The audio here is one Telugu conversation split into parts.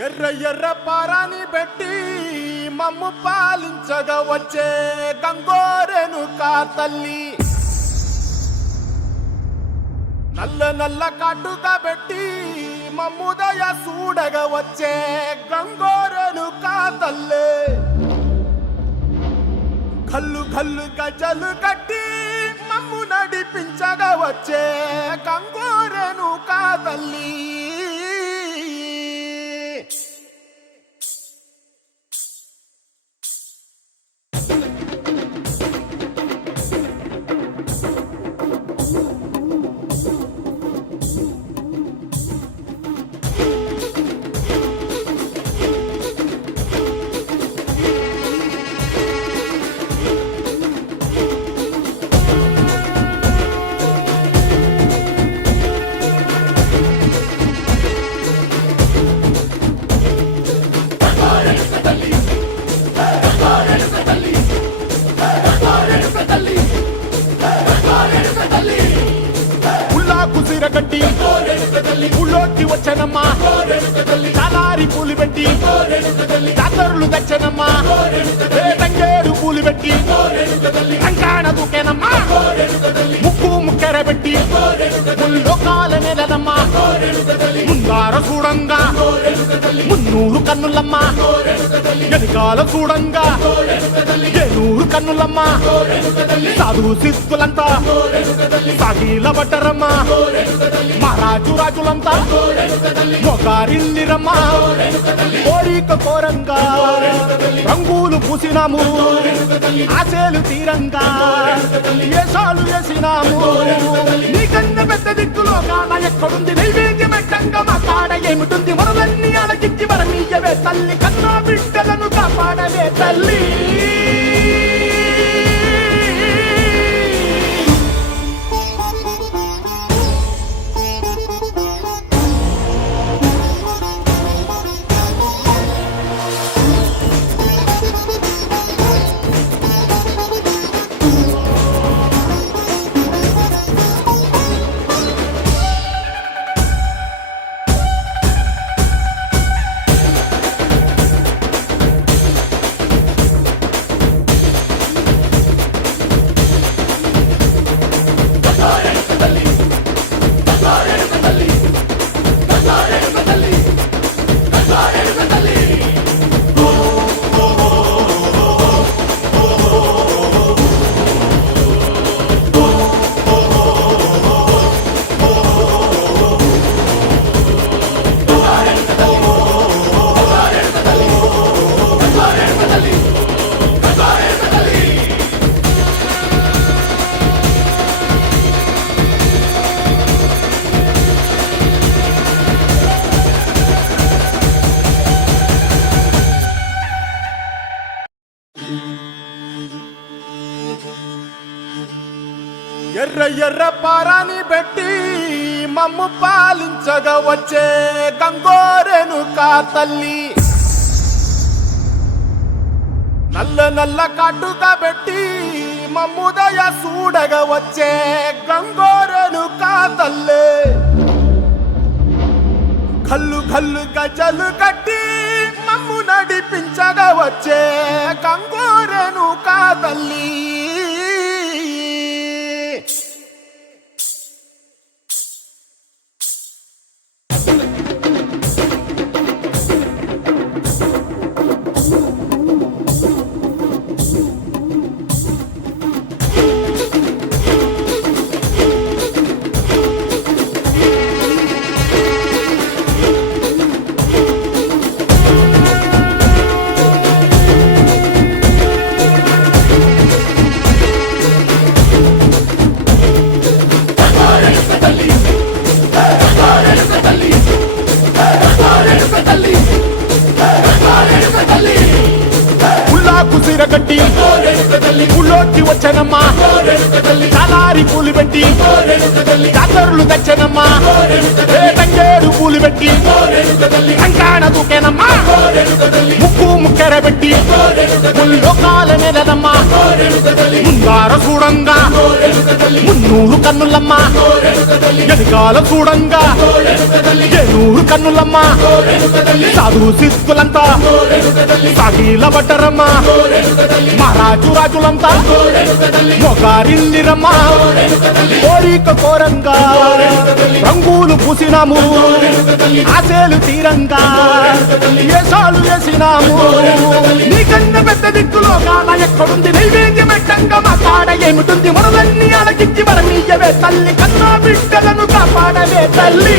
ఎర్ర ఎర్ర పారాని పెట్టి మమ్ము పాలించగా వచ్చే గంగోరెను కా తల్లి, నల్ల నల్ల కాటుగా పెట్టి మమ్ముదయ చూడగా వచ్చే గంగోరెను కా తల్లి, కల్లు కల్లు గజలు కట్టి మమ్ము నడిపించగా వచ్చే గంగోరెను కా తల్లి. కట్టి ఊళ్ళోకి వచ్చనమ్మా, చాలారి పూలు పెట్టి జాతరులు తెచ్చనమ్మా, తంగేడు పూలు పెట్టి కంకాణ దూకేనమ్మా, ముక్కు ముక్కెర పెట్టి ముల్లోకాల నెలనమ్మా, ముందార చూడంగా మున్నూరు కన్నులమ్మా, వెనుకాల చూడంగా ఏనూరు కన్నులమ్మా, సాధు సిద్ధులంతా సాగిల పట్టరమ్మా, మహారాజు రాజులంతా మొగారిల్లిరమ్మా, కోరిక కోరంగా రంగులు పూసినాము, ఆశలు తీరంగా వేషాలు వేసినాము, నీకన్నా పెద్ద దిక్కులో కాన ఎక్కడుంది నైవేద్యం ఎట్టంగా మా కాడ ఏమిటుంది, మనలన్నీ అడగిచ్చి వరమీయవే తల్లి, కన్నా బిడ్డలను కాపాడవే తల్లి. ఎర్ర ఎర్ర పారాని పెట్టి మమ్ము పాలించగా వచ్చే గంగోరెను కా తల్లి, నల్ల నల్ల కాటుగా పెట్టి మమ్ముదయ చూడగా వచ్చే గంగోరెను కా తల్లి, కల్లు కల్లు గజలు కట్టి మమ్ము నడిపించగా వచ్చే గంగోరెను కా తల్లి. కట్టి ఊళ్ళోకి వచ్చనమ్మా, చాలారి పూలు పెట్టి జాతరులు తెచ్చనమ్మా, తంగేడు పూలు పెట్టి కంకాణ దూకేనమ్మా, ముక్కు ముక్కెర ఎగరబెట్టి ముల్లోకాల నెలనమ్మ ముందార చూడంగా మున్నూరు కన్నులమ్మ ఎనకాల చూడంగా ఏనూరు కన్నులమ్మ సాధు సిద్ధులంతా సాగిల బట్టరమ్మ మహారాజు రాజులంతా మొగారిల్లిరమ్మ కోరిక కోరంగా రంగులు పూసినాము ఆశలు తీరంగా ఏసాలు వేసినాము నీకన్నా పెద్ద దిక్కులో కాన ఎక్కడుంది నైవేద్యం పెట్టంగా మా కాడ ఏమిటుంది మనలన్నీ అలగించి మరమీయవే తల్లి కన్నా బిడ్డలను కాపాడవే తల్లి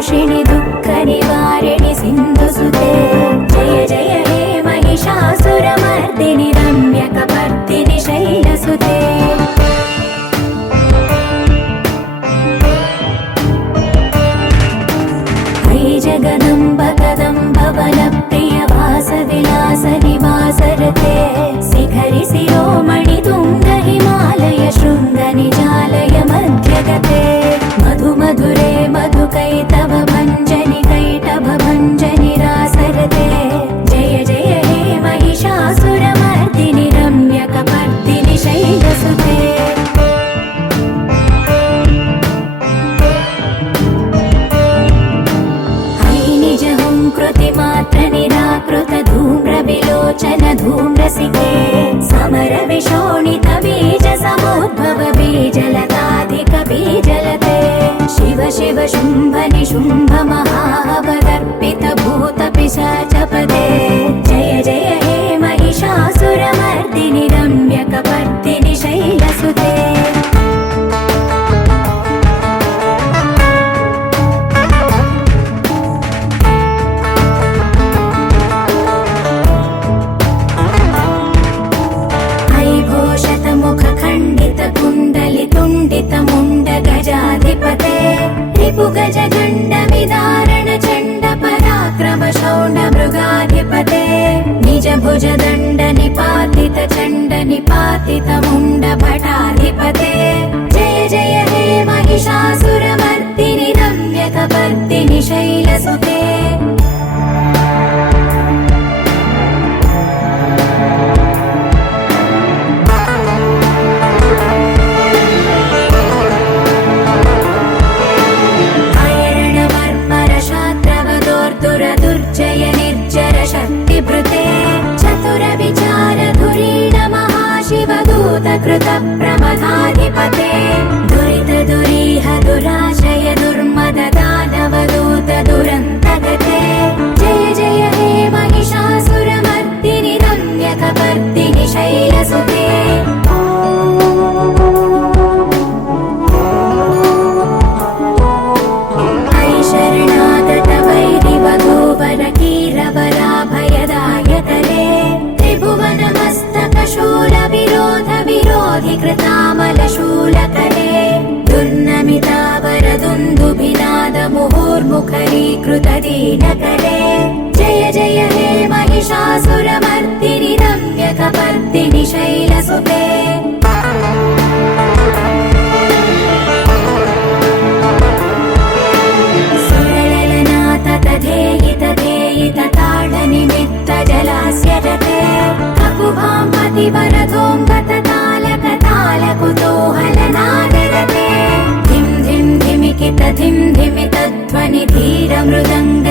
शोषिणि दुःख निवारिणि सिन्धुसुते जय जय हे महिषासुरमर्दिनि रम्यकपर्दिनि शैलसुते हे जगदम्ब कदम्ब वनप्रिय वासविलास निवासरते शिखरि शिरोमणि तुङ्ग हिमालय शृङ्ग निजालय मध्यगते मधु मधुरे मधुकैतव भञ्जनि कैटभ भञ्जनि रासरते जय जय हे महिषासुरमर्दिनि रम्यकपर्दिनि शैलसुते कृतिमात्र निराकृत धूम्र विलोचन धूम्रसिके समर विशोणित बीज समुद्भव बीजलताधिक बीजलते शिव शिव शुम्भ निशुम्भ महावदर्पित भूत पिशाचपदे जय जय हे महिषासुरमर्दिनि रम्यकपर्दिनि शैलसुते मुण्ड गजाधिपते रिपुगज गण्ड विदारण चण्ड पराक्रम शौण्ड मृगाधिपते निज भुज दण्ड निपातित चण्ड निपातित मुण्ड भटाधिपते जय जय हे महिषासुरमर्दिनि रम्यकपर्दिनि शैलसुते दुर्जय निर्जर शक्तिभृते चतुर विचार धुरीण महाशिवदूत कृत प्रमथाधिपते दुरित दुरीह दुराशय दुर्मद दानवदूत दुरन्तगते जय जय हे महिषासुरमर्दिनि रम्यकपर्दिनि शैलसुते मुखरीकृतदीनकरे जय जय हे महिषासुरमर्दिनि रम्यकपर्दिनि शैलसुते ताडनिमित्तजलास्यजते ककुभां पतिवरदोऽङ्गततालकतालकुतूहलनादरते धिं धिं धिमिकित धिं धिमितध्वनि धीरमृदङ्ग